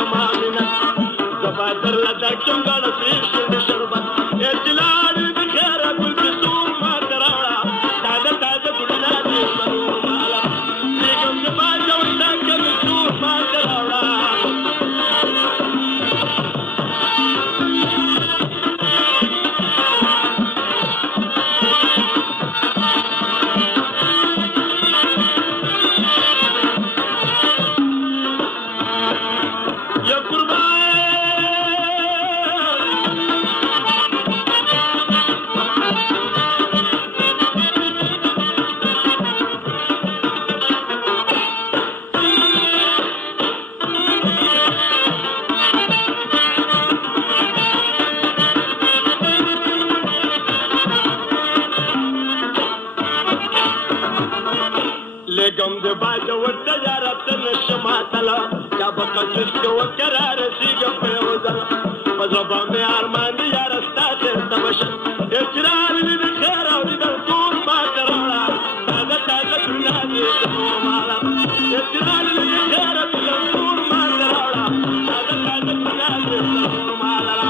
تمامنا زبادر لدك جنگل سيش شربت اجلال بخير كل بسور ما ترانا تازه تازه كلنا دي سرور مالا ليكم زبادر ودك بسور ما ترانا لقم دباجة والتجارة النشمة تلا جابك الجسك والكرار سيقف في وزلا فزبا ميار ماندي يا رستات التبشن يسرار لي بخيرة ولد الطول ما ترانا تازة تازة كلنا يسمو مالا يسرار لي بخيرة ولد الطول ما ترانا تازة تازة كلنا يسمو مالا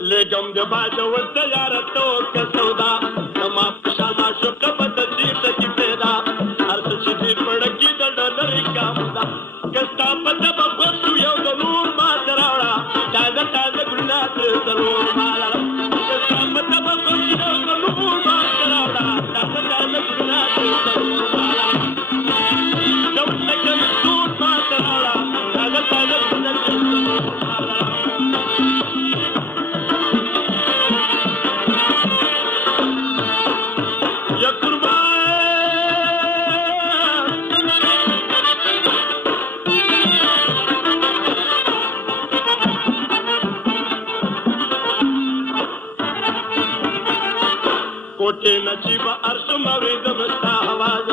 لقم دباجة والسيارة توك السوداء لما بشاما شوكة بتسير تجيبنا أرسل شديد بڑکی دردري كامدا كستا بتبا بسو يو دنور ما ترانا تازة تازة كلنا تسرور مالا كستا بتبا بسو يو دنور ما ترانا تازة تازة كلنا تسرور مالا جوتك الدور ما ترانا تازة تازة كلنا تسرور مالا कोटे नजीब अर्श मरीद मस्ता आवाज